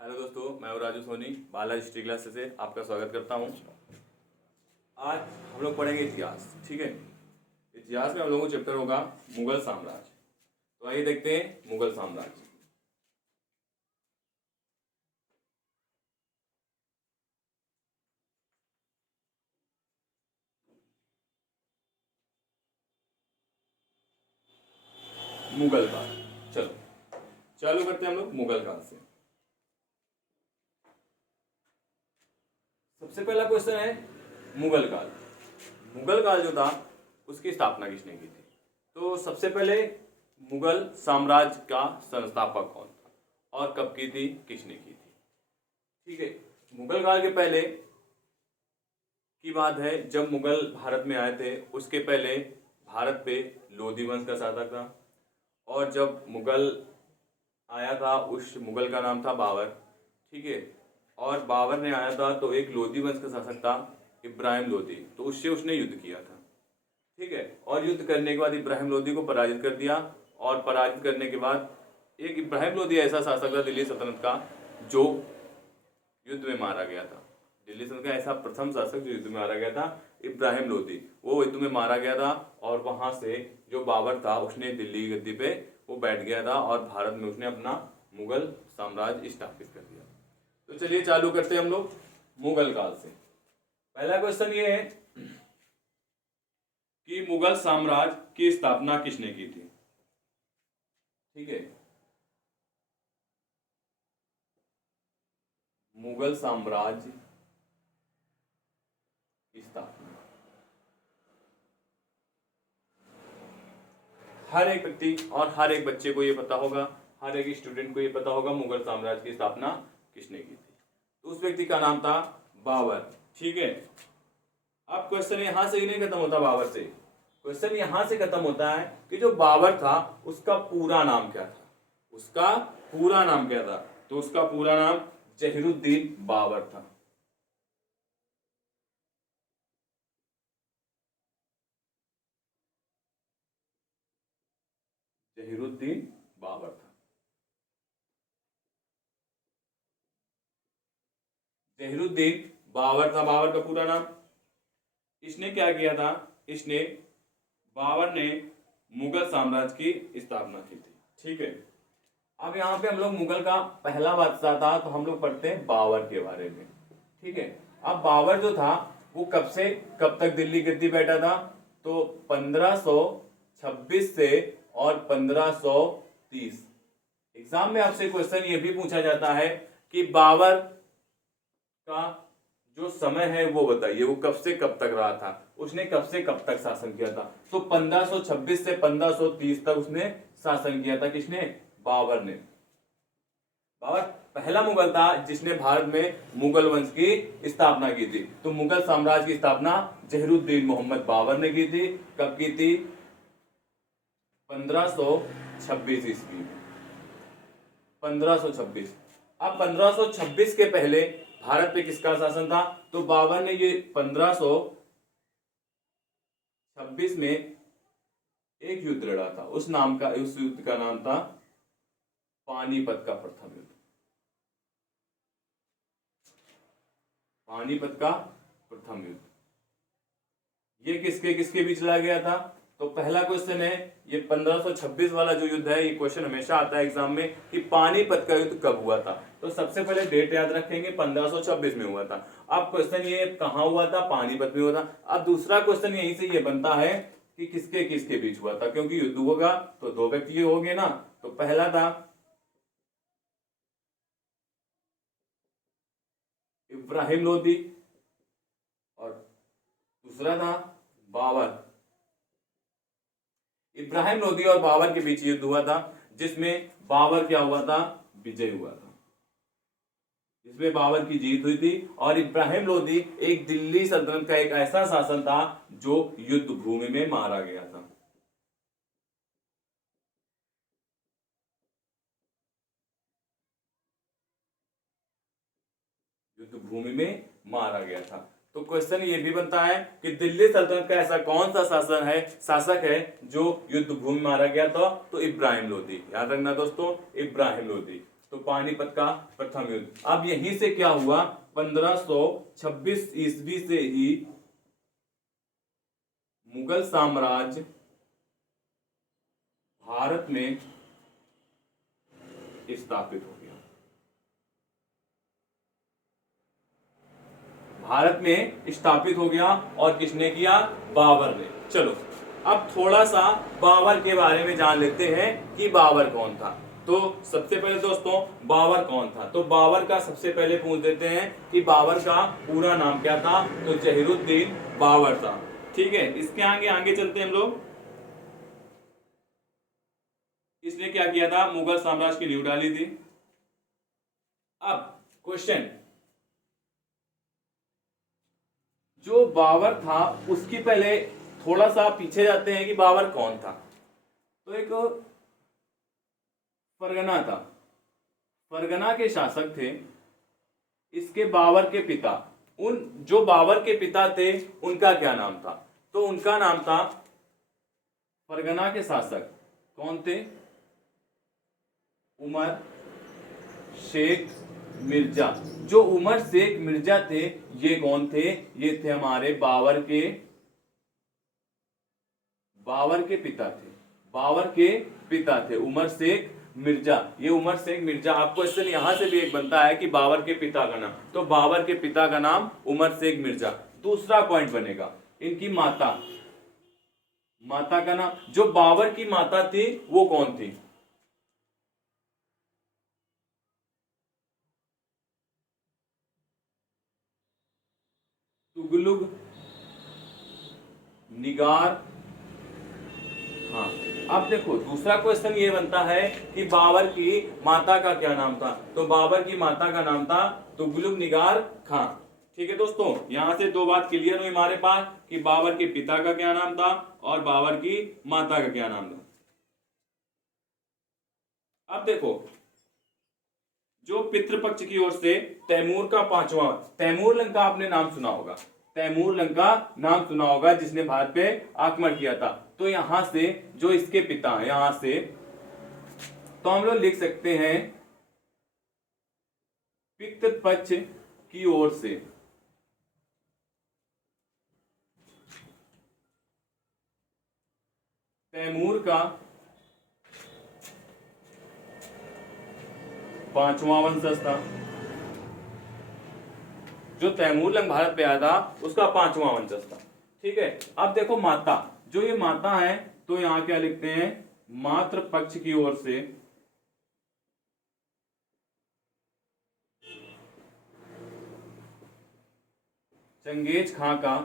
Hello दोस्तों, मैं हूं राजू सोनी। बाला हिस्ट्री क्लासेस से आपका स्वागत करता हूं। आज हम लोग पढ़ेंगे इतिहास। ठीक है, इतिहास में हम लोगों को चैप्टर होगा मुगल साम्राज्य। तो आइए देखते हैं मुगल साम्राज्य। मुगल काल, चलो चालू करते हैं हम लोग मुगल काल से। सबसे पहला क्वेश्चन है मुगल काल। मुगल काल जो था उसकी स्थापना किसने की थी? तो सबसे पहले मुगल साम्राज्य का संस्थापक कौन था और कब की थी, किसने की थी? ठीक है, मुगल काल के पहले की बात है, जब मुगल भारत में आए थे उसके पहले भारत पे लोधी वंश का शासक था। और जब मुगल आया था उस मुगल का नाम था बाबर। ठीक है, और बाबर ने आया था तो एक लोधी वंश का शासक था इब्राहिम लोधी, तो उससे उसने युद्ध किया था। ठीक है, और युद्ध करने के बाद इब्राहिम लोधी को पराजित कर दिया। और पराजित करने के बाद एक इब्राहिम लोधी ऐसा शासक था दिल्ली सल्तनत का जो युद्ध में मारा गया था। दिल्ली सल्तनत का ऐसा प्रथम शासक जो युद्ध में मारा गया था इब्राहिम लोधी, वो युद्ध में मारा गया था। और वहां से जो बाबर था उसने दिल्ली की गद्दी पे वो बैठ गया था और भारत में उसने अपना मुगल साम्राज्य स्थापित कर दिया। तो चलिए चालू करते हैं हम लोग मुगल काल से। पहला क्वेश्चन ये है कि मुगल साम्राज्य की स्थापना किसने की थी? ठीक है, मुगल साम्राज्य की स्थापना हर एक व्यक्ति और हर एक बच्चे को ये पता होगा, हर एक स्टूडेंट को ये पता होगा मुगल साम्राज्य की स्थापना किसने की थी। तो उस व्यक्ति का नाम था बाबर। ठीक है, अब क्वेश्चन यहां से ही नहीं खत्म होता बाबर से। क्वेश्चन यहां से खत्म होता है कि जो बाबर था उसका पूरा नाम क्या था। उसका पूरा नाम क्या था? तो उसका पूरा नाम जहीरुद्दीन बाबर था। जहीरुद्दीन बाबर था। जहीरुद्दीन बाबर था, बाबर का पूरा नाम। इसने क्या किया था? इसने बाबर ने मुगल साम्राज्य की स्थापना की थी। ठीक है, अब यहाँ पे हम लोग मुगल का पहला बादशाह था तो हम लोग पढ़ते हैं बाबर के बारे में। ठीक है, अब बाबर जो था वो कब से कब तक दिल्ली गद्दी बैठा था? तो 1526 से और 1530। एग्जाम में आपसे क्वेश्चन ये भी पूछा जाता है कि बाबर का जो समय है वो बताइए, वो कब से कब तक रहा था, उसने कब से कब तक शासन किया था? तो 1526 से 1530 तक उसने शासन किया था। किसने? बाबर ने। बाबर पहला मुगल था जिसने भारत में मुगल वंश की स्थापना की थी। तो मुगल साम्राज्य की स्थापना जहीरुद्दीन मोहम्मद बाबर ने की थी। कब की थी? 1526 ईस्वी में। 1526। अब 1526 के पहले भारत पे किसका शासन था? तो बाबर ने ये 1526 में एक युद्ध लड़ा था। उस युद्ध का नाम था पानीपत का प्रथम युद्ध। पानीपत का प्रथम युद्ध ये किसके किसके बीच लड़ा गया था? तो पहला क्वेश्चन है, ये 1526 वाला जो युद्ध है, ये क्वेश्चन हमेशा आता है एग्जाम में कि पानीपत का युद्ध कब हुआ था। तो सबसे पहले डेट याद रखेंगे, 1526 में हुआ था। अब क्वेश्चन ये कहां हुआ था? पानीपत में हुआ था। अब दूसरा क्वेश्चन यहीं से ये बनता है कि किसके किसके बीच हुआ था, क्योंकि युद्ध होगा तो दो व्यक्ति हो गए ना। तो पहला था इब्राहिम लोधी और दूसरा था बाबर। इब्राहिम लोधी और बाबर के बीच युद्ध हुआ था जिसमें बाबर क्या हुआ था? विजय हुआ था, जिसमें बाबर की जीत हुई थी। और इब्राहिम लोधी एक दिल्ली सल्तनत का एक ऐसा शासन था जो युद्ध भूमि में मारा गया था। युद्ध भूमि में मारा गया था। तो क्वेश्चन ये भी बनता है कि दिल्ली सल्तनत का ऐसा कौन सा शासक है जो युद्ध भूमि मारा गया था? तो इब्राहिम लोधी। याद रखना दोस्तों, इब्राहिम लोधी। तो पानीपत का प्रथम युद्ध। अब यहीं से क्या हुआ, 1526 ईस्वी से ही मुगल साम्राज्य भारत में स्थापित हो गया। भारत में स्थापित हो गया। और किसने किया, बाबर ने। चलो अब थोड़ा सा बाबर के बारे में जान लेते हैं कि बाबर कौन था। तो सबसे पहले दोस्तों बाबर कौन था, तो बाबर का सबसे पहले पूछ देते हैं कि बाबर का पूरा नाम क्या था। तो जहीरुद्दीन बाबर था। ठीक है, इसके आगे आगे चलते हैं हम लोग। इसने क्या किया था, मुगल साम्राज्य की नींव डाली थी। अब क्वेश्चन, जो बाबर था उसकी पहले थोड़ा सा पीछे जाते हैं कि बाबर कौन था। तो एक फरगना था, फरगना के शासक थे। इसके बाबर के पिता, उन जो बाबर के पिता थे उनका क्या नाम था, तो उनका नाम था, फरगना के शासक कौन थे, उमर शेख मिर्जा। जो उमर शेख मिर्जा थे ये कौन थे, ये थे हमारे बाबर के पिता थे। बाबर के पिता थे उमर शेख मिर्जा। ये उमर शेख मिर्जा, आपको क्वेश्चन यहां से भी एक बनता है कि बाबर के पिता का नाम, तो बाबर के पिता का नाम उमर शेख मिर्जा। दूसरा पॉइंट बनेगा इनकी माता, माता का नाम, जो बाबर की माता थी वो कौन थी, तुगलक निगार। हाँ, अब देखो दूसरा क्वेश्चन ये बनता है कि बाबर की माता का क्या नाम था, तो बाबर की माता का नाम था तुगलक निगार खां। ठीक है दोस्तों, यहां से दो बात क्लियर हुई हमारे पास कि बाबर के पिता का क्या नाम था और बाबर की माता का क्या नाम था। अब देखो, जो पितृपक्ष की ओर से तैमूर का पांचवा, तैमूर लंका आपने नाम सुना होगा, तैमूर लंका नाम सुना होगा, जिसने भारत पे आक्रमण किया था। तो यहां से जो इसके पिता हैं, यहां से तो हम लोग लिख सकते हैं पितृपक्ष की ओर से तैमूर का पांचवा वंशज था। जो तैमूर लंग भारत पे आया था उसका पांचवा वंशज था। ठीक है, अब देखो माता, जो ये माता है तो यहां क्या लिखते हैं, मातृ पक्ष की ओर से चंगेज खां का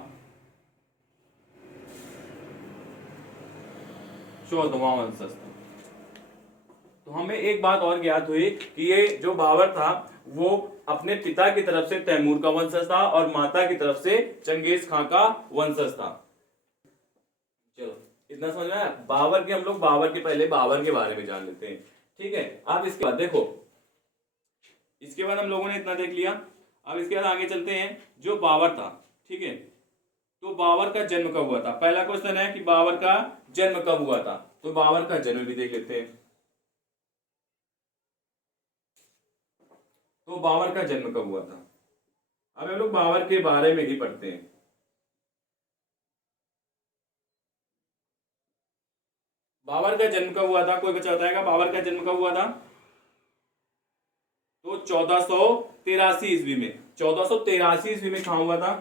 चौदहवां वंशज था। तो हमें एक बात और ज्ञात हुई कि ये जो बाबर था वो अपने पिता की तरफ से तैमूर का वंशज था और माता की तरफ से चंगेज खां का वंशज था। चलो इतना समझ में आया। बाबर के हम लोग बाबर के पहले बाबर के बारे में जान लेते हैं। ठीक है, अब इसके बाद देखो, इसके बाद हम लोगों ने इतना देख लिया। अब इसके बाद आगे चलते हैं, जो बाबर था, ठीक है, तो बाबर का जन्म कब हुआ था। पहला क्वेश्चन है कि बाबर का जन्म कब हुआ था, तो बाबर का जन्म भी देख लेते हैं। तो बाबर का जन्म कब हुआ था, अब हम लोग बाबर के बारे में ही पढ़ते हैं। बाबर का जन्म कब हुआ था, कोई बच्चा बताएगा बाबर का जन्म कब हुआ था, तो 1483 ईस्वी में। 1483 ईस्वी में कहां हुआ था,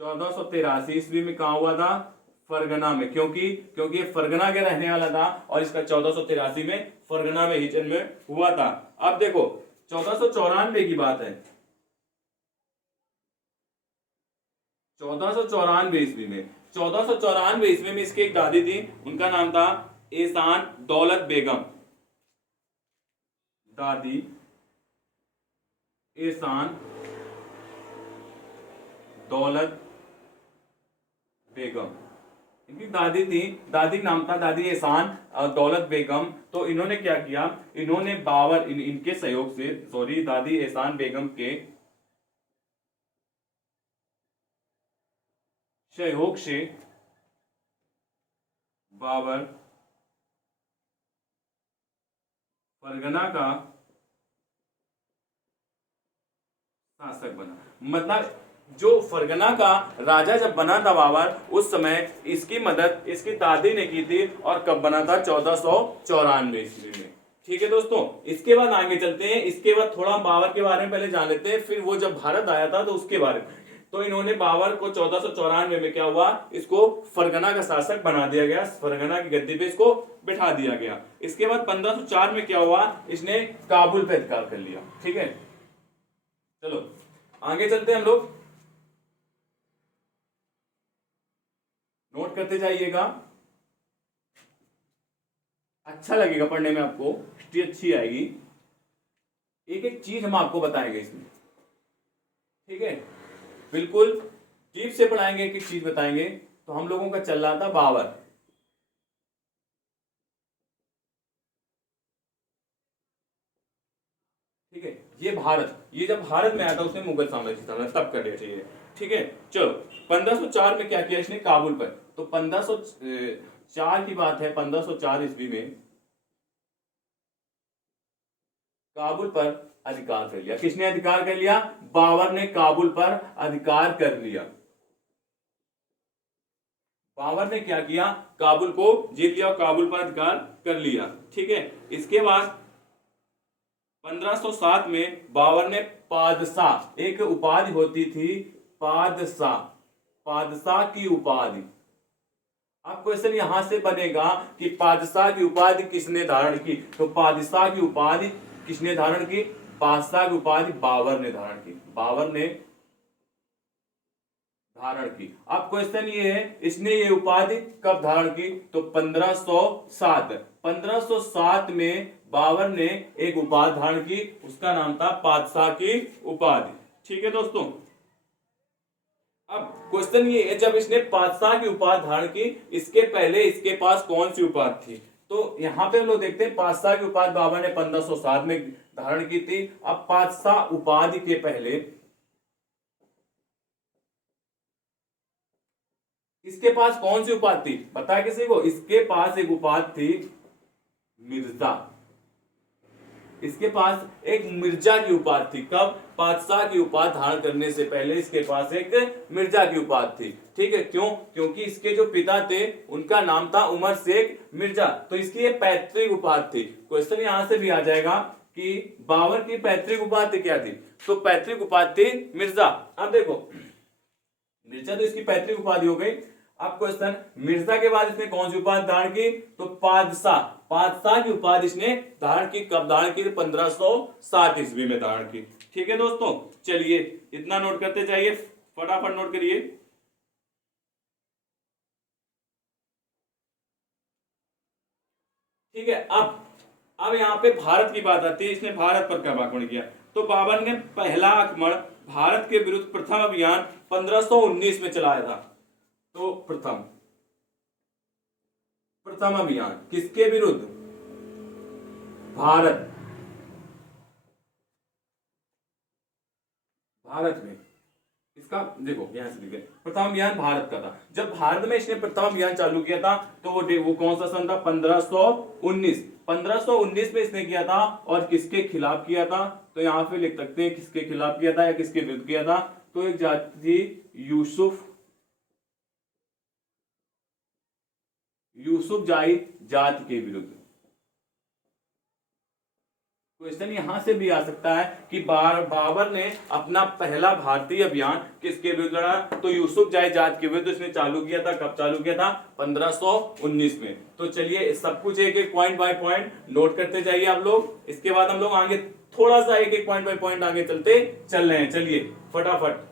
1483 ईस्वी में कहां हुआ था, फरगना में। क्योंकि क्योंकि ये फरगना के रहने वाला था और इसका 1483 में फरगना में ही जन्म हुआ था। अब देखो 1494 की बात है, 1494 ईस्वी में, 1494 ईस्वी में इसकी एक दादी थी, उनका नाम था एहसान दौलत बेगम। दादी एहसान दौलत बेगम, इनकी दादी थी, दादी नाम था दादी एहसान दौलत बेगम। तो इन्होंने क्या किया, इन्होंने बाबर इनके सहयोग से, सॉरी, दादी एहसान बेगम के सहयोग से बाबर फरगना का शासक बना। मतलब जो फरगना का राजा जब बना था बाबर, उस समय इसकी मदद इसकी दादी ने की थी। और कब बना था? 1494 ईस्वी में। ठीक है दोस्तों, इसके बाद आगे चलते हैं। इसके बाद थोड़ा हम बाबर के बारे में पहले जान लेते हैं, फिर वो जब भारत आया था तो उसके बारे में। तो इन्होंने बाबर को 1494 में क्या हुआ, इसको फरगना का शासक बना दिया गया, फरगना की गद्दी पे इसको बिठा दिया गया। इसके बाद 1504 में क्या हुआ, इसने काबुल पे अधिकार कर लिया। ठीक है, चलो आगे चलते हैं हम लोग, नोट करते जाइएगा, अच्छा लगेगा पढ़ने में, आपको हिस्ट्री अच्छी आएगी। एक एक चीज हम आपको बताएंगे इसमें, ठीक है, बिल्कुल डीप से पढ़ाएंगे, एक एक चीज बताएंगे। तो हम लोगों का चल रहा था बाबर, ठीक है, ये भारत, ये जब भारत में आया था उसने मुगल साम्राज्य था तब कर लिया चाहिए। ठीक है, चलो 1504 में क्या किया इसने, काबुल पर। तो 1504 की बात है, 1504 ईस्वी में काबुल पर अधिकार कर लिया। किसने अधिकार कर लिया? बाबर ने काबुल पर अधिकार कर लिया। बाबर ने क्या किया, काबुल को जीत लिया और काबुल पर अधिकार कर लिया। ठीक है, इसके बाद 1507 में बाबर ने पादशाह, एक उपाधि होती थी पादशाह, पादशाह की उपाधि। अब क्वेश्चन यहां से बनेगा कि पादशाह की उपाधि किसने धारण की? तो पादशाह की उपाधि किसने धारण की? बादशाह की उपाधि बाबर ने धारण की, बाबर ने धारण की। अब क्वेश्चन ये है, इसने ये उपाधि कब धारण की? तो 1507, 1507 में बाबर ने एक उपाधि धारण की, उसका नाम था पादशाह की उपाधि। ठीक है दोस्तों, अब क्वेश्चन ये है, जब इसने पादशाह की उपाधि धारण की, इसके पहले इसके पास कौन सी उपाधि थी? तो यहां पे हम लोग देखते हैं, पादशाह की उपाधि बाबर ने 1507 में धारण की थी। अब पादशाह उपाधि के पहले इसके पास कौन सी उपाधि थी? पता है किसी को? इसके पास एक उपाधि थी मिर्जा, इसके पास एक मिर्जा की उपाधि थी। कब? पादशाह की उपाधि धारण करने से पहले इसके पास एक मिर्जा की उपाधि थी। ठीक है, क्यों? क्योंकि इसके जो पिता थे उनका नाम था उमर शेख मिर्जा, तो इसकी ये पैतृक उपाधि थी। क्वेश्चन यहां से भी आ जाएगा कि बाबर की पैतृक उपाधि क्या थी? तो पैतृक उपाधि थी मिर्जा। अब देखो, मिर्जा तो इसकी पैतृक उपाधि हो गई। अब क्वेश्चन, मिर्जा के बाद इसने कौन सी उपाधि धारण की? तो पादशाह, पादशाह की उपाधि इसने धारण की। कब धारण की? 1507 ईस्वी में धारण की। ठीक है दोस्तों, चलिए इतना नोट करते जाइए, फटाफट नोट करिए। ठीक है, अब यहां पे भारत की बात आती है, इसने भारत पर कब आक्रमण किया? तो बाबर ने पहला आक्रमण भारत के विरुद्ध प्रथम अभियान 1519 में चलाया था। तो प्रथम प्रथम अभियान किसके विरुद्ध? भारत, भारत में। इसका देखो यहां से लिखे, प्रथम अभियान भारत का था। जब भारत में इसने प्रथम अभियान चालू किया था तो वो कौन सा सन था? 1519। 1519 में इसने किया था, और किसके खिलाफ किया था? तो यहां पे लिख सकते हैं किसके खिलाफ किया था या किसके विरुद्ध किया था। तो एक जाति थी यूसुफ, यूसुफ जाई जाति के विरुद्ध। क्वेश्चन यहां से भी आ सकता है कि बाबर ने अपना पहला भारतीय अभियान किसके विरुद्ध लड़ा? तो यूसुफ जाई जाट के विरुद्ध इसने चालू किया था। कब चालू किया था? 1519 में। तो चलिए सब कुछ एक एक पॉइंट बाय पॉइंट नोट करते जाइए आप लोग। इसके बाद हम लोग आगे थोड़ा सा एक एक पॉइंट बाय पॉइंट आगे चल रहे हैं। चलिए फटाफट।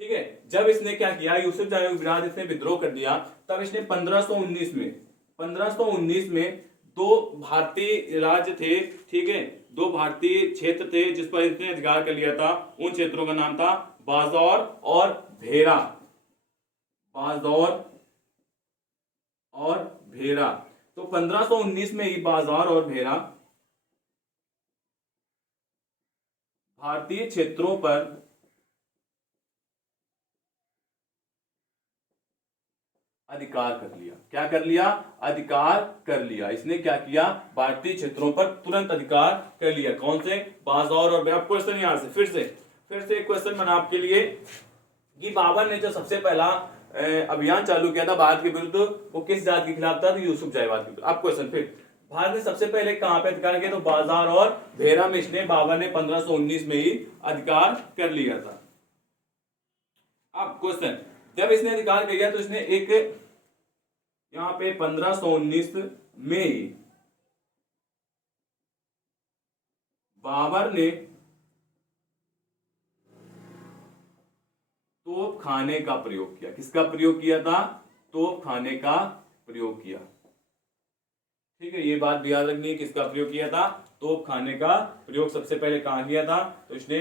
ठीक है, जब इसने क्या किया, यूसुफ जाई विराट इसने विद्रोह कर दिया, तब इसने 1519 में, 1519 में दो भारतीय राज्य थे, ठीक है, दो भारतीय क्षेत्र थे जिस पर इसने अधिकार कर लिया था। उन क्षेत्रों का नाम था बाजौर और भेरा, बाजौर और भेरा। तो 1519 में ही बाजौर और भेरा भारतीय क्षेत्रों पर अधिकार कर लिया। क्या कर लिया? अधिकार कर लिया। इसने क्या किया? भारतीय क्षेत्रों पर तुरंत अधिकार कर लिया। कौन से? बाज़ौर और बेहद। क्वेश्चन यहां से फिर से एक क्वेश्चन बना आपके लिए कि बाबर ने जो सबसे पहला अभियान चालू किया था भारत के विरुद्ध, वो किस जात के खिलाफ था? तो यूसुफ जायवाद के विरुद्ध। अब क्वेश्चन फिर, भारत ने सबसे पहले कहां पे अधिकार किया? तो बाजार और भेरा में इसने बाबर ने 1519 में ही अधिकार कर लिया था। अब क्वेश्चन, जब इसने अधिकार कर लिया तो इसने एक यहां पे 1519 में ही बाबर ने तोप खाने का प्रयोग किया। किसका प्रयोग किया था? तोप खाने का प्रयोग किया। ठीक है, ये बात भी याद रखनी है, किसका प्रयोग किया था? तोप खाने का प्रयोग सबसे पहले कहां किया था? तो इसने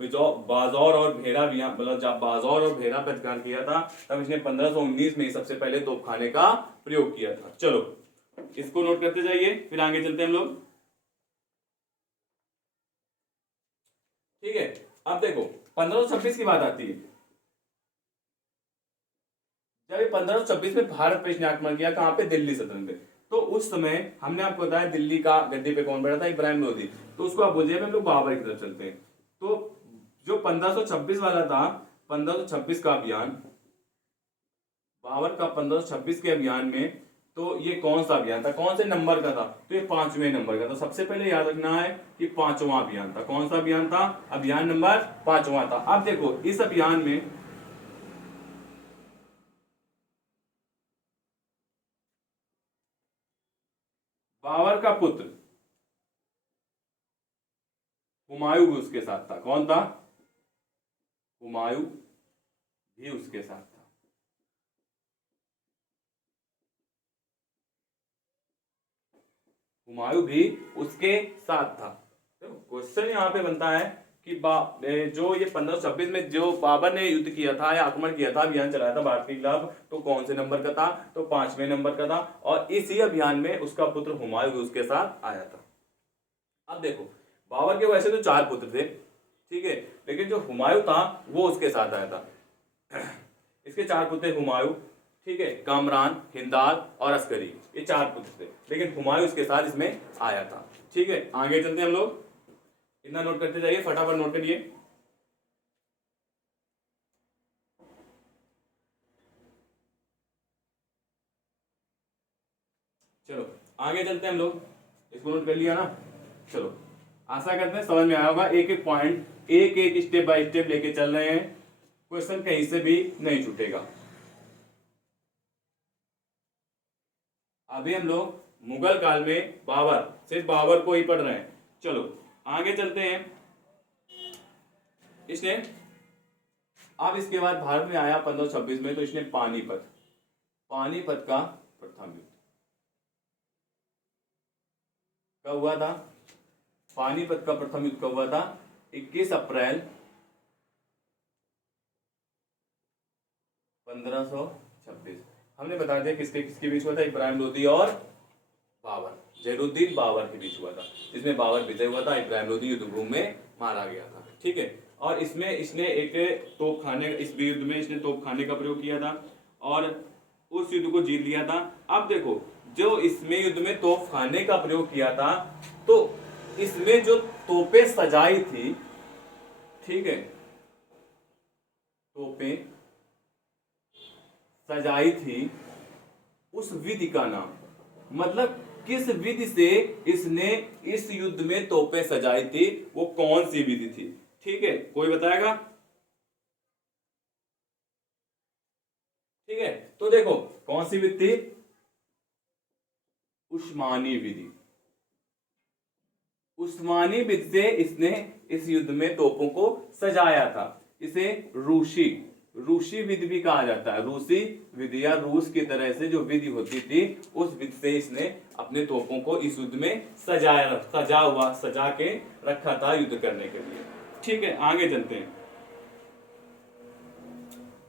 बाज़ौर और भेरा, मतलब जब बाज़ौर और भेरा पर अधिकार किया था तब इसने 1519 में सबसे पहले तोप खाने का प्रयोग किया था। चलो इसको नोट करते जाइए, फिर आगे चलते हैं हम लोग। ठीक है, अब देखो 1526 की बात आती है। जब ये 1526 में भारत पे इसने आक्रमण किया, कहां पे? दिल्ली सल्तनत पे। तो उस समय हमने आपको बताया दिल्ली का गद्दी पे कौन बैठा था? इब्राहिम लोदी। तो उसको आप बोलिए हम लोग बाबर की तरफ चलते हैं। तो जो 1526 वाला था, 1526 का अभियान, बाबर का 1526 के अभियान में, तो ये कौन सा अभियान था? कौन से नंबर का था? तो ये 5वें नंबर का था। सबसे पहले याद रखना है कि 5वां अभियान था। कौन सा अभियान था? अभियान नंबर 5वां था। अब देखो इस अभियान में बाबर का पुत्र हुमायूं भी उसके साथ था। कौन था? हुमायूं भी उसके साथ था। हुमायूं भी उसके साथ था। तो क्वेश्चन यहां पे बनता है कि जो ये 1526 में जो बाबर ने युद्ध किया था या आक्रमण किया था, अभियान चलाया था भारत के खिलाफ, तो कौन से नंबर का था? तो 5वें नंबर का था। और इसी अभियान में उसका पुत्र हुमायूं भी उसके साथ आया था। अब देखो बाबर के वैसे तो 4 पुत्र थे, ठीक है, लेकिन जो हुमायूं था वो उसके साथ आया था। इसके 4 पुत्र हुमायूं, ठीक है, कामरान, हिंदाल और अस्करी, ये 4 पुत्र थे, लेकिन हुमायूं इसके साथ इसमें आया था। ठीक है, आगे चलते हैं हम लोग। इतना नोट करते जाइए, फटाफट नोट करिए। चलो आगे चलते हैं हम लोग। इसको नोट कर लिया ना? चलो आशा करते हैं समझ में आया होगा। एक एक पॉइंट, एक एक स्टेप बाय स्टेप लेके चल रहे हैं, क्वेश्चन कहीं से भी नहीं छूटेगा। अभी हम लोग मुगल काल में बाबर, सिर्फ बाबर को ही पढ़ रहे हैं। चलो आगे चलते हैं। इसने अब इसके बाद भारत में आया 1526 में, तो इसने पानीपत का प्रथम युद्ध कब हुआ था? पानीपत का प्रथम युद्ध कब हुआ था? 21 अप्रैल 1526। हमने बता दिया किसके किसके बीच हुआ था? इब्राहिम लोदी और बाबर, जैनुद्दीन बाबर के बीच हुआ था, जिसमें बाबर विजय हुआ था, इब्राहिम लोदी युद्ध भूमि में मारा गया था। ठीक है, और इसमें इसने एक तोप खाने, इस युद्ध में इसने तोप खाने का प्रयोग किया था और उस युद्ध को जीत लिया था। अब देखो जो इसमें युद्ध में तोप खाने का प्रयोग किया था, तो इसमें जो तोपें सजाई थी, ठीक है, तोपें सजाई थी, उस विधि का नाम, मतलब किस विधि से इसने इस युद्ध में तोपें सजाई थी, वो कौन सी विधि थी? ठीक है, कोई बताएगा? ठीक है, तो देखो कौन सी विधि थी? उस्मानी विधि। उस्मानी विधि से इसने इस युद्ध में तोपों को सजाया था। इसे रूसी विधि भी कहा जाता है। रूसी विधि या रूस की तरह से जो विधि होती थी, उस विधि से इसने अपने तोपों को इस युद्ध में सजा के रखा था युद्ध करने के लिए। ठीक है, आगे चलते हैं।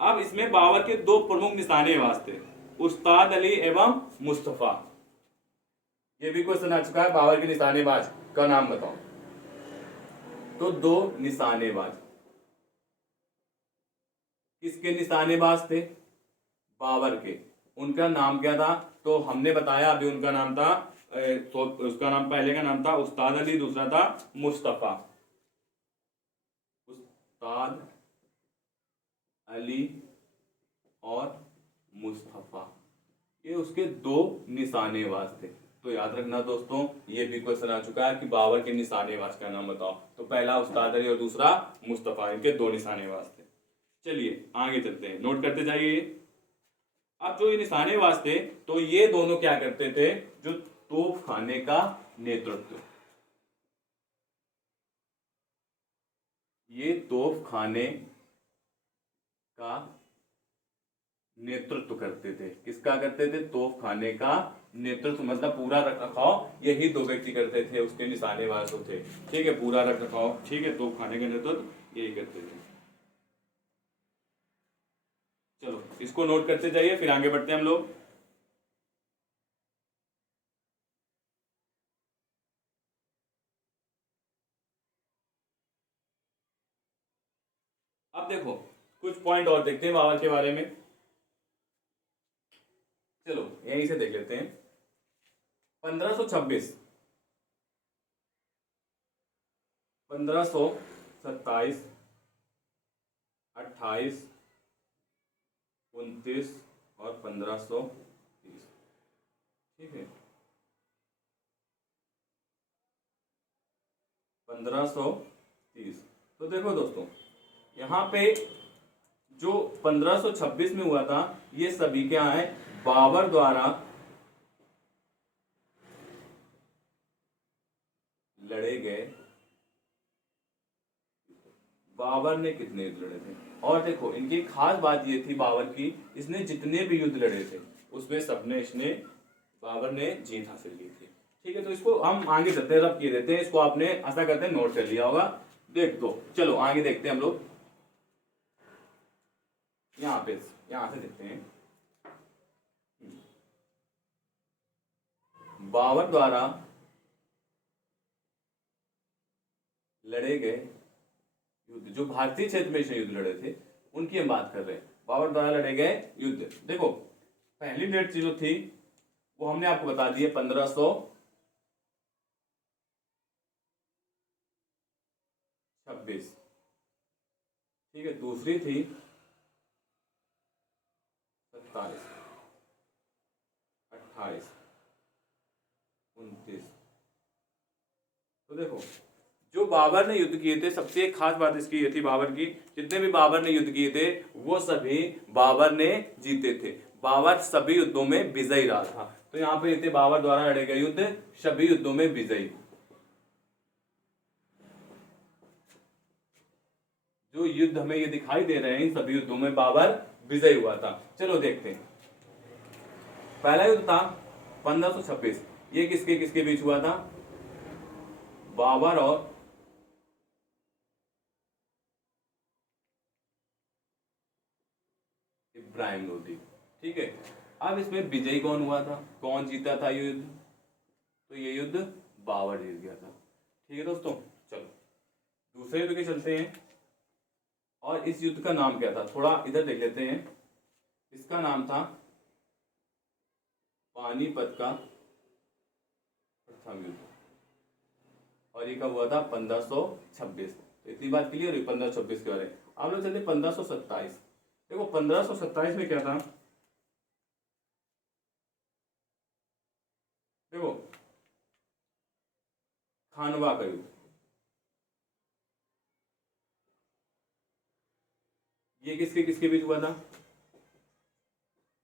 अब इसमें बाबर के 2 प्रमुख निशानेबाज थे, उस्ताद अली एवं मुस्तफा। ये भी क्वेश्चन आ चुका है, बाबर के निशानेबाज का नाम बताओ। तो 2 निशानेबाज, किसके निशानेबाज थे? बाबर के। उनका नाम क्या था? तो हमने बताया अभी, उनका नाम था तो उसका नाम, पहले का नाम था उस्ताद अली, दूसरा था मुस्तफ़ा। उस्ताद अली और मुस्तफ़ा, ये उसके दो निशानेबाज थे। तो याद रखना दोस्तों, ये भी क्वेश्चन आ चुका है कि बाबर के निशानेबाज का नाम बताओ। तो पहला उस्ताद अली और दूसरा मुस्तफ़ा, इनके दो निशानेबाज थे। चलिए आगे चलते हैं, नोट करते जाइए। अब जो ये निशानेबाज थे, तो ये दोनों क्या करते थे? जो तोप खाने का नेतृत्व, ये तोप खाने का नेतृत्व करते थे। किसका करते थे? तोप खाने का नेतृत्व, मतलब पूरा रख रखाव यही दो व्यक्ति करते थे, उसके निशानेबाज जो थे। ठीक है, पूरा रख रखाव, ठीक है, तोप खाने का नेतृत्व यही करते थे। चलो इसको नोट करते जाइए, फिर आगे बढ़ते हैं हम लोग। अब देखो कुछ पॉइंट और देखते हैं बाबर के बारे में। चलो यहीं से देख लेते हैं। 1526, 1527, 28, 29 और 1530। ठीक है, 1530। तो देखो दोस्तों, यहाँ पे जो 1526 में हुआ था, ये सभी क्या है? बाबर द्वारा लड़े गए। बाबर ने कितने युद्ध लड़े थे? और देखो इनकी खास बात ये थी बाबर की, इसने जितने भी युद्ध लड़े थे उसमें सबने इसने बाबर ने जीत हासिल की थी। ठीक है, तो इसको हम आगे चलते हैं, रब किए देते हैं इसको, आपने ऐसा करते हैं नोट कर लिया होगा, देख दो। चलो आगे देखते हैं हम लोग, यहाँ पे यहाँ से देखते हैं। बाबर द्वारा लड़े गए युद्ध, जो भारतीय क्षेत्र में से युद्ध लड़े थे उनकी हम बात कर रहे हैं। बाबर द्वारा लड़े गए युद्ध, देखो पहली डेट जो थी वो हमने आपको बता दी है, 1526। ठीक है, दूसरी थी 27, 28, 29। तो देखो जो बाबर ने युद्ध किए थे, सबसे एक खास बात इसकी ये थी बाबर की, जितने भी बाबर ने युद्ध किए थे वो सभी बाबर ने जीते थे। बाबर सभी युद्धों में विजयी रहा था। तो यहाँ पे ये थे बाबर द्वारा लड़े गए युद्ध, सभी युद्धों में विजयी। जो युद्ध हमें ये दिखाई दे रहे हैं, इन सभी युद्धों में बाबर विजयी हुआ था। चलो देखते हैं। पहला युद्ध था 1526, ये किसके किसके बीच हुआ था? बाबर और इब्राहिम लोदी। ठीक है, अब इसमें विजयी कौन हुआ था, कौन जीता था ये युद्ध? तो ये युद्ध बाबर जीत गया था। ठीक है दोस्तों, चलो दूसरे युद्ध के चलते हैं। और इस युद्ध का नाम क्या था, थोड़ा इधर देख लेते हैं। इसका नाम था पानीपत का प्रथम युद्ध, और ये कब हुआ था? 1526। तो इतनी बात क्लियर हुई 1526 के बारे में। अब लोग चलते 1527। देखो 1527 में क्या था, देखो खानवा का युद्ध, ये किसके किसके बीच हुआ था?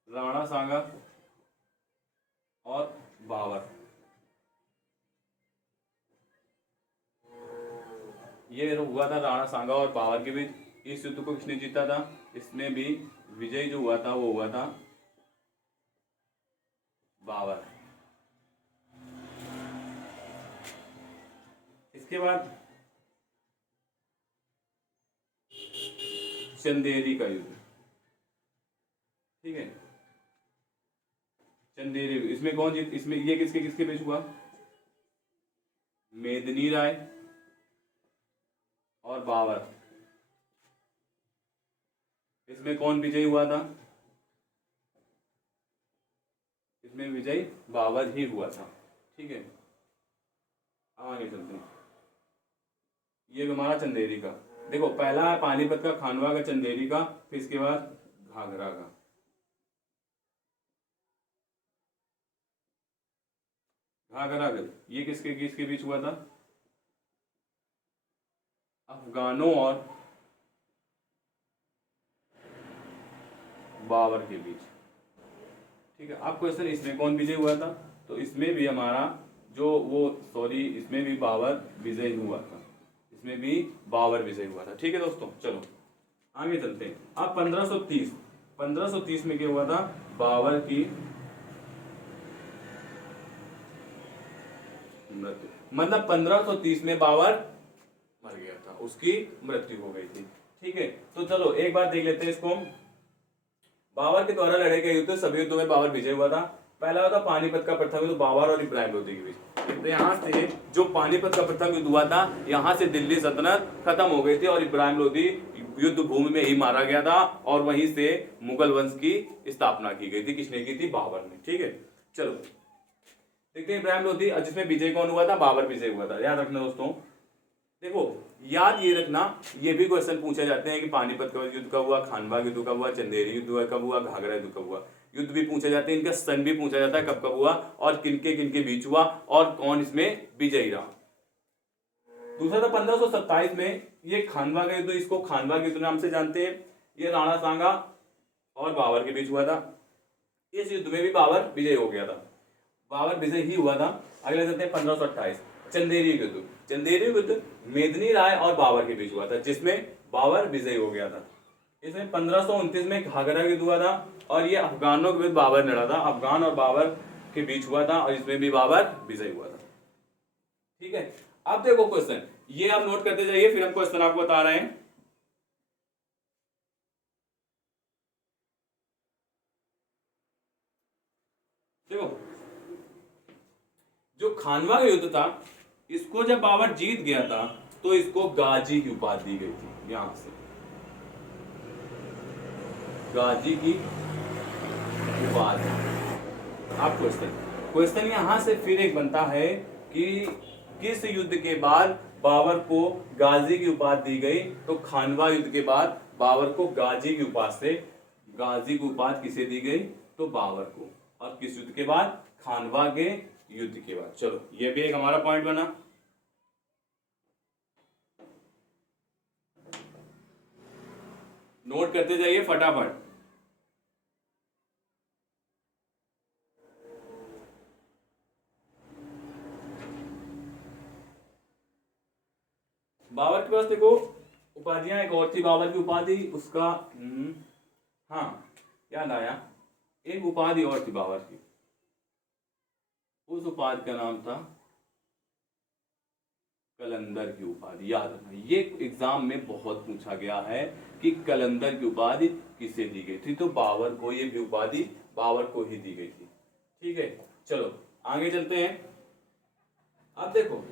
राणा सांगा और बाबर। ये हुआ था राणा सांगा और बाबर के बीच। इस युद्ध को किसने जीता था? इसमें भी विजय जो हुआ था वो हुआ था बाबर। इसके बाद चंदेरी का युद्ध। ठीक है, चंदेरी, इसमें कौन जीत, इसमें ये किसके किसके बीच हुआ? मेदिनी राय और बाबर। इसमें कौन विजयी हुआ था? इसमें विजय बाबर ही हुआ था। ठीक है, आगे चलते हैं। ये हमारा चंदेरी का, देखो पहला है पानीपत का, खानवा का, चंदेरी का, फिर इसके बाद घाघरा का। घाघरा का ये किसके किसके बीच हुआ था? अफगानों और बाबर के बीच। ठीक है, अब क्वेश्चन इसमें कौन विजय हुआ था? तो इसमें भी हमारा जो वो सॉरी इसमें भी बाबर विजय हुआ था, इसमें भी बाबर विजय हुआ था। ठीक है दोस्तों, चलो आगे चलते हैं। अब 1530 में क्या हुआ था? बाबर की मृत्यु, मतलब 1530 में बाबर मर गया था, उसकी मृत्यु हो गई थी। ठीक है, तो चलो एक बार देख लेते हैं इसको। बाबर के द्वारा लड़े गए युद्ध, सभी युद्धों में बाबर विजय हुआ था। पहला हुआ था पानीपत का प्रथम युद्ध, बाबर और इब्राहिम लोदी के बीच। तो यहाँ से जो पानीपत का प्रथम युद्ध हुआ था, यहाँ से दिल्ली सल्तनत खत्म हो गई थी और इब्राहिम लोदी युद्ध भूमि में ही मारा गया था, और वहीं से मुगल वंश की स्थापना की गई थी। किसने की थी? बाबर ने। ठीक है, चलो देखते हैं इब्राहिम लोदी, जिसमें विजय कौन हुआ था? बाबर विजय हुआ था। याद रखना दोस्तों, देखो याद ये रखना, ये भी क्वेश्चन पूछे जाते हैं कि पानीपत का युद्ध कब हुआ, खानवा युद्ध कब हुआ, चंदेरी युद्ध कब हुआ, घाघरा युद्ध कब हुआ। युद्ध भी पूछे जाते हैं, इनका सन भी पूछा जाता है कब कब हुआ, और किनके किनके बीच हुआ, और कौन इसमें विजयी रहा। दूसरा था 1527 में, ये खानवा का युद्ध, इसको खानवा के युद्ध नाम से जानते हैं। ये राणा सांगा और बाबर के बीच हुआ था। इस युद्ध में भी बाबर विजय हो गया था, बाबर विजय ही हुआ था। अगले चलते हैं 1528, चंदेरी युद्ध। चंदेरी युद्ध मेदिनी राय और बाबर के बीच हुआ था, जिसमें बाबर विजय हो गया था। इसमें 1529 में घाघरा युद्ध हुआ था, और ये अफगानों के विरुद्ध बाबर लड़ा था। अफगान और बाबर के बीच हुआ था, और इसमें भी बाबर विजय हुआ था। ठीक है, अब देखो क्वेश्चन, ये आप नोट करते जाइए, फिर हम क्वेश्चन आपको बता रहे हैं। देखो जो खानवा का युद्ध था, इसको जब बाबर जीत गया था, तो इसको गाजी की उपाधि दी गई थी। यहां से गाजी की उपाधि। अब क्वेश्चन क्वेश्चन यहां से फिर एक बनता है कि किस युद्ध के बाद बाबर को गाजी की उपाधि दी गई? तो खानवा युद्ध के बाद बाबर को गाजी की उपाधि से, गाजी की उपाधि किसे दी गई? तो बाबर को। और किस युद्ध के बाद? खानवा के युद्ध के बाद। चलो ये भी एक हमारा पॉइंट बना। नोट करते जाइए फटाफट। बाबर के पास देखो उपाधियां एक और थी, बाबर की उपाधि उसका हाँ याद आया, एक उपाधि और थी बाबर की, उस उपाधि का नाम था कलंदर की उपाधि। याद रखना, ये एग्जाम में बहुत पूछा गया है कि कलंदर की उपाधि किसे दी गई थी? तो बाबर को ये भी उपाधि बाबर को ही दी गई थी। ठीक है, चलो आगे चलते हैं। अब देखो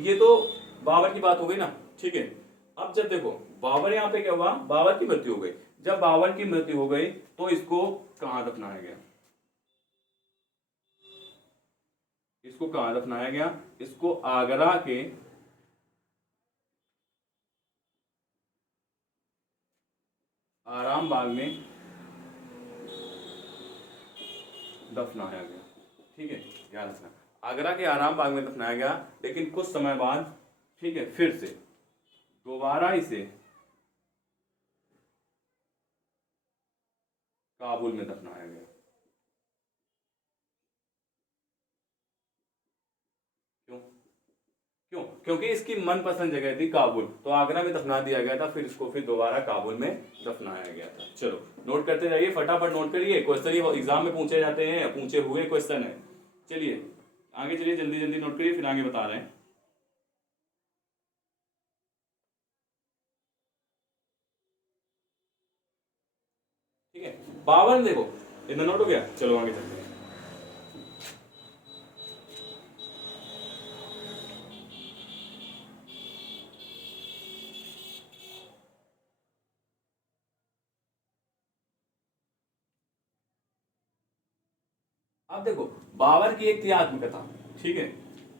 ये तो बाबर की बात हो गई ना। ठीक है, अब जब देखो बाबर यहाँ पे क्या हुआ? बाबर की मृत्यु हो गई। जब बाबर की मृत्यु हो गई तो इसको कहां दफनाया गया? इसको कहां दफनाया गया? इसको आगरा के आराम बाग में दफनाया गया। ठीक है, याद रखना, आगरा के आराम बाग में दफनाया गया। लेकिन कुछ समय बाद ठीक है फिर से दोबारा इसे काबुल में दफनाया गया। क्यों? क्यों? क्योंकि इसकी मनपसंद जगह थी काबुल, तो आगरा में दफना दिया गया था, फिर इसको फिर दोबारा काबुल में दफनाया गया था। चलो नोट करते जाइए, फटाफट नोट करिए, क्वेश्चन ये एग्जाम में पूछे जाते हैं, पूछे हुए क्वेश्चन है। चलिए आगे चलिए, जल्दी जल्दी नोट करिए, फिर आगे बता रहे हैं। ठीक है, बाबर देखो इतना नोट हो गया, चलो आगे चलते हैं। अब देखो, बाबर की एक थी आत्मकथा, ठीक है,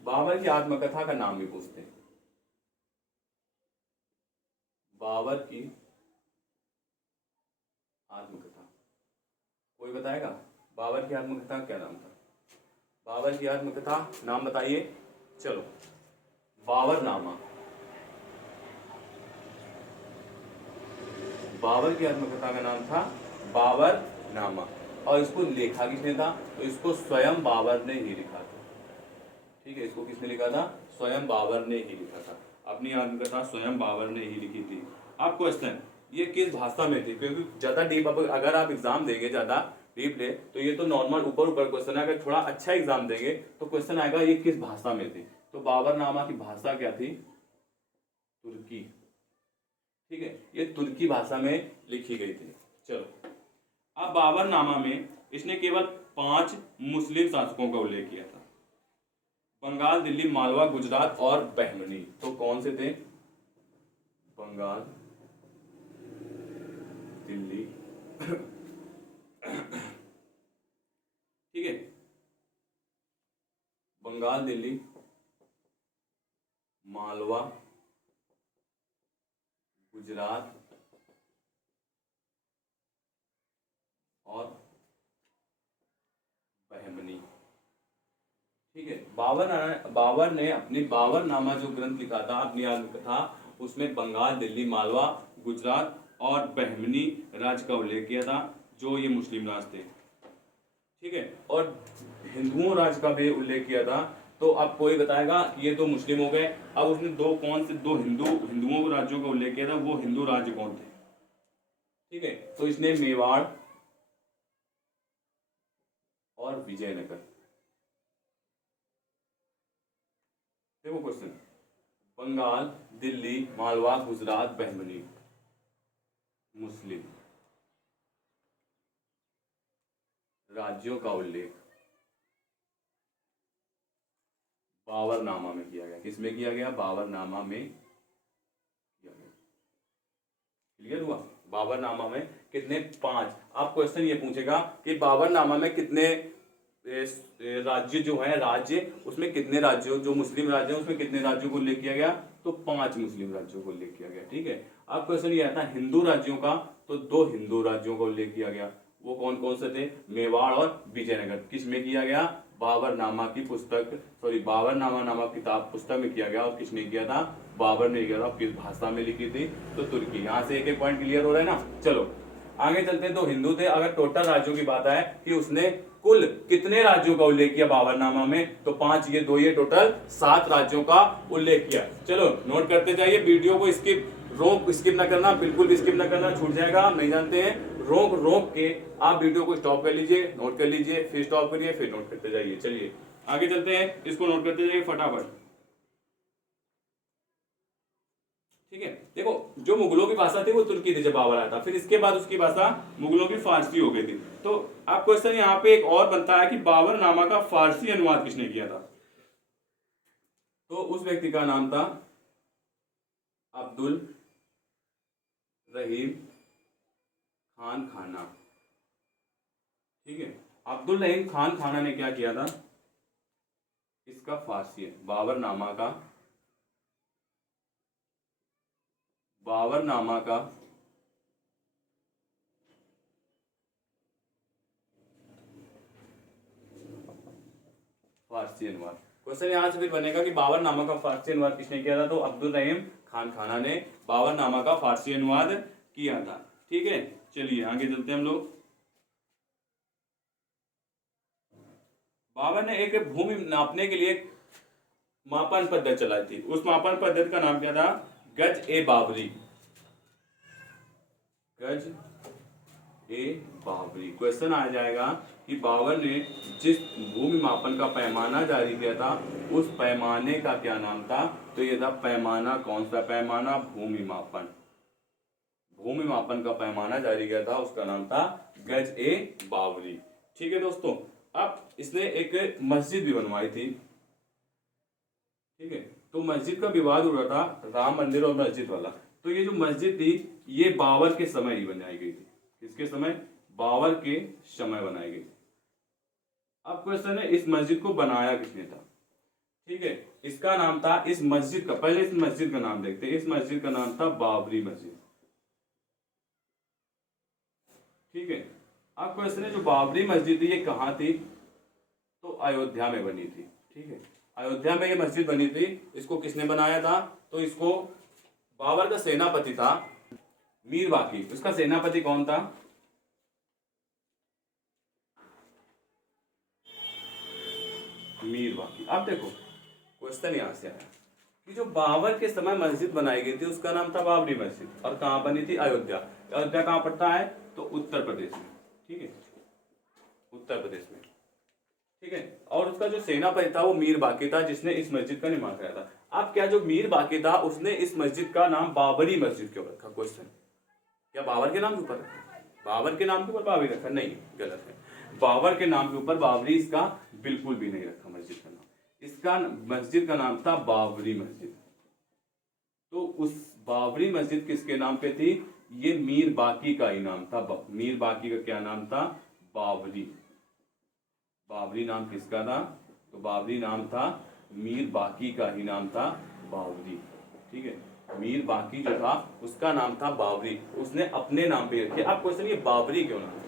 बाबर की आत्मकथा का नाम भी पूछते हैं। बाबर की आत्मकथा, कोई बताएगा बाबर की आत्मकथा का क्या नाम था? बाबर की आत्मकथा नाम बताइए। चलो, बाबरनामा। बाबर की आत्मकथा का नाम था बाबरनामा, और इसको लिखा किसने था? तो इसको स्वयं बाबर ने ही लिखा था, ठीक है, इसको किसने लिखा था? स्वयं बाबर ने ही लिखा था, अपनी आत्मकथा स्वयं बाबर ने ही लिखी थी। अब क्वेश्चन, ये किस भाषा में थी? क्योंकि ज्यादा डीप, अगर आप एग्जाम देंगे ज्यादा डीप ले तो ये तो नॉर्मल ऊपर ऊपर क्वेश्चन है, अगर थोड़ा अच्छा एग्जाम देंगे तो क्वेश्चन आएगा ये किस भाषा में थी। तो बाबरनामा की भाषा क्या थी? तुर्की, ठीक है, ये तुर्की भाषा में लिखी गई थी। चलो, अब बाबरनामा में इसने केवल 5 मुस्लिम शासकों का उल्लेख किया था, बंगाल, दिल्ली, मालवा, गुजरात और बहमनी। तो कौन से थे? बंगाल, दिल्ली ठीक है, बंगाल, दिल्ली, मालवा, गुजरात और बहमनी, ठीक है। बाबर ने अपनी बाबरनामा जो ग्रंथ लिखा था, अपनी आत्मकथा, उसमें बंगाल, दिल्ली, मालवा, गुजरात और बहमनी राज्य का उल्लेख किया था, जो ये मुस्लिम राज थे, ठीक है, और हिंदुओं राज्य का भी उल्लेख किया था। तो अब कोई बताएगा ये तो मुस्लिम हो गए, अब उसने दो हिंदुओं राज्यों का उल्लेख किया था, वो हिंदू राज्य कौन थे? ठीक है, तो इसने मेवाड़ और विजयनगर। देखो क्वेश्चन, बंगाल, दिल्ली, मालवा, गुजरात, बहमनी, मुस्लिम राज्यों का उल्लेख बाबरनामा में किया गया। किसमें किया गया? बाबरनामा में किया गया। क्लियर हुआ? बाबरनामा में कितने? 5। आप क्वेश्चन ये पूछेगा कि बाबरनामा में कितने राज्य जो है, राज्य उसमें कितने राज्यों, जो मुस्लिम राज्य है उसमें कितने राज्यों को उल्लेख किया गया? तो 5 मुस्लिम राज्यों को उल्लेख किया गया, ठीक है। अब क्वेश्चन ये आता है हिंदू राज्यों का, तो 2 हिंदू राज्यों का उल्लेख किया गया। वो कौन कौन से थे? मेवाड़ और विजयनगर। किसमें किया गया? बाबरनामा की पुस्तक, सॉरी, बाबरनामा नामक किताब पुस्तक में किया गया। और किसने किया था? बाबर ने किया था। किस भाषा में लिखी थी? तो तुर्की। यहाँ से एक एक पॉइंट क्लियर हो रहा है ना। चलो आगे चलते हैं। तो हिंदू थे। अगर टोटल राज्यों की बात है कि उसने कुल कितने राज्यों का उल्लेख किया बाबरनामा में, तो 5 ये 2 ये टोटल 7 राज्यों का उल्लेख किया। चलो नोट करते जाइए, वीडियो को स्किप ना करना, बिल्कुल भी स्किप ना करना, छूट जाएगा, आप नहीं जानते हैं। रोक रोक के आप वीडियो को स्टॉप कर लीजिए, नोट कर लीजिए, फिर स्टॉप करिए, फिर नोट करते जाइए। चलिए आगे चलते हैं, इसको नोट करते जाइए फटाफट, ठीक है। देखो, जो मुगलों की भाषा थी वो तुर्की थी जब बाबर आया था, फिर इसके बाद उसकी भाषा मुगलों की फारसी हो गई थी। तो आप क्वेश्चन यहाँ पे एक और बनता है कि बाबरनामा का फारसी अनुवाद किसने किया था? तो उस व्यक्ति का नाम था अब्दुल रहीम खान खाना, ठीक है। अब्दुल रहीम खान खाना ने क्या किया था? इसका फारसी है बाबरनामा का फारसी अनुवाद। क्वेश्चन यहां से फिर बनेगा कि बाबरनामा का फारसी अनुवाद किसने किया था? तो अब्दुल रहीम खान खाना ने बाबरनामा का फारसी अनुवाद किया था, ठीक है। चलिए आगे चलते हैं हम लोग। बाबर ने एक भूमि नापने के लिए मापन पद्धति चलाई थी। उस मापन पद्धति का नाम क्या था? गज ए बाबरी। गज ए बाबरी। क्वेश्चन आ जाएगा कि बाबर ने जिस भूमि मापन का पैमाना जारी किया था उस पैमाने का क्या नाम था? तो ये था पैमाना, कौन सा पैमाना? भूमि मापन। भूमि मापन का पैमाना जारी किया था, उसका नाम था गज ए बाबरी, ठीक है दोस्तों। अब इसने एक मस्जिद भी बनवाई थी, ठीक है। तो मस्जिद का विवाद हो रहा था, राम मंदिर और मस्जिद वाला। तो ये जो मस्जिद थी ये बाबर के समय ही बनाई गई थी। किसके समय? बाबर के समय बनाई गई। अब क्वेश्चन है इस मस्जिद को बनाया किसने था। ठीक है, इसका नाम था, इस मस्जिद का, पहले इस मस्जिद का नाम देखते हैं। इस मस्जिद का नाम था बाबरी मस्जिद। ठीक है, अब क्वेश्चन है जो बाबरी मस्जिद थी ये कहाँ थी, तो अयोध्या में बनी थी। ठीक है, अयोध्या में ये मस्जिद बनी थी। इसको किसने बनाया था, तो इसको बाबर का सेनापति था मीर बाकी। उसका सेनापति कौन था, मीर बाकी। अब देखो क्वेश्चन यहां से आया कि जो बाबर के समय मस्जिद बनाई गई थी उसका नाम था बाबरी मस्जिद, और कहाँ बनी थी, अयोध्या। अयोध्या कहाँ पड़ता है, तो उत्तर प्रदेश में। ठीक है, उत्तर प्रदेश में। ठीक है, और उसका जो सेनापति था वो मीर बाकी था, जिसने इस मस्जिद का निर्माण कराया था। अब क्या जो मीर बाकी था उसने इस मस्जिद का नाम बाबरी मस्जिद क्यों रखा, क्वेश्चन, क्या बाबर के नाम के ऊपर रखा, बाबर के नाम के ऊपर बाबरी रखा, नहीं, गलत है। बाबर के नाम के ऊपर बाबरी इसका बिल्कुल भी नहीं रखा मस्जिद का नाम। इसका मस्जिद का नाम था बाबरी मस्जिद। तो उस बाबरी मस्जिद किसके नाम पे थी, ये मीर बाकी का ही नाम था। मीर बाकी का क्या नाम था, बाबरी। बाबरी नाम किसका था, तो बाबरी नाम था मीर बाकी का ही नाम था बाबरी। ठीक है, मीर बाकी जो था उसका नाम था बाबरी, उसने अपने नाम पे रखी। अब क्वेश्चन ये बाबरी क्यों नाम था,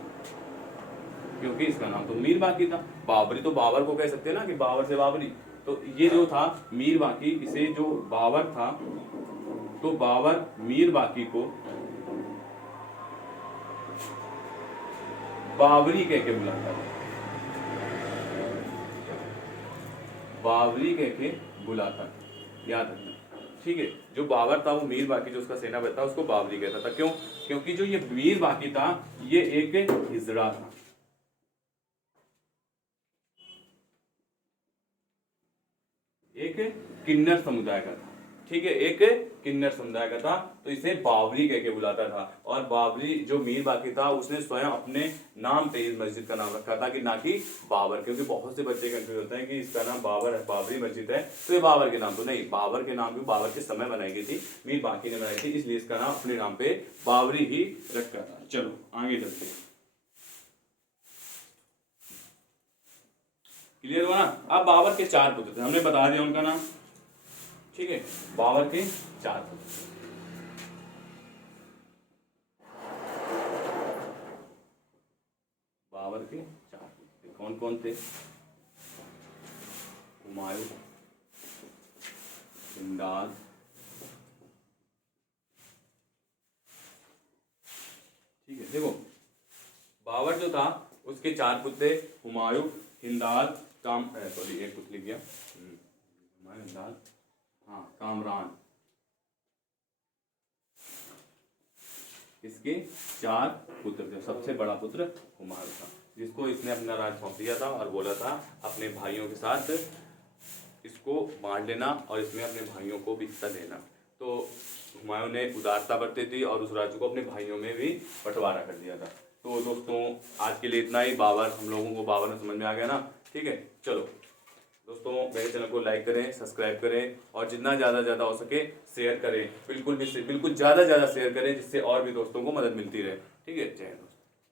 क्योंकि इसका नाम तो मीर बाकी था। बाबरी तो बाबर को कह सकते हैं ना, कि बाबर से बाबरी। तो ये जो था मीर बाकी, इसे जो बाबर था, तो बाबर मीर बाकी को बाबरी कह के बुलाता था, बाबरी कह के बुलाता था, याद रखना। ठीक है, जो बाबर था वो मीर बाकी जो उसका सेनापति था उसको बाबरी कहता था। क्यों, क्योंकि जो ये मीर बाकी था ये एक हिजड़ा था, एक किन्नर समुदाय का था। ठीक है, एक किन्नर समुदाय का था, तो इसे बाबरी कह के बुलाता था। और बाबरी जो मीर बाकी था उसने स्वयं अपने नाम पे इस मस्जिद का नाम रखा था, कि ना कि बाबर। क्योंकि बहुत से बच्चे कंफ्यूज होते हैं कि इसका नाम बाबर है, बाबरी मस्जिद है, तो ये बाबर के नाम, तो नहीं, बाबर के नाम भी बाबर के समय बनाई गई थी, मीर बाकी ने बनाई थी, इसलिए इसका नाम अपने नाम पे बाबरी ही रखा था। चलो आगे चलते हैं, क्लियर हुआ ना। अब बाबर के 4 पुत्र थे, हमने बता दिया उनका नाम। ठीक है, बाबर के 4 पुत्र, बाबर के 4 पुत्र कौन कौन थे, हुमायूं, हिंदाल, ठीक है। देखो बाबर जो था उसके 4 पुत्र थे, हुमायूं, हिंदाल, सॉरी एक पुत्र लिख गया, हुमायूं, हिंदाल, हाँ, कामरान। इसके 4 पुत्र थे। सबसे बड़ा पुत्र हुमायूं था, जिसको इसने अपना राज सौंप दिया था और बोला था अपने भाइयों के साथ इसको बांट लेना और इसमें अपने भाइयों को भी हिस्सा देना। तो हुमायूं ने उदारता बरती थी और उस राज्य को अपने भाइयों में भी बंटवारा कर दिया था। तो दोस्तों आज के लिए इतना ही। बाबर, हम लोगों को बाबर में समझ में आ गया ना। ठीक है, चलो दोस्तों मेरे चैनल को लाइक करें, सब्सक्राइब करें और जितना ज़्यादा हो सके शेयर करें। बिल्कुल ज़्यादा शेयर करें, जिससे और भी दोस्तों को मदद मिलती रहे। ठीक है, जय हिंद।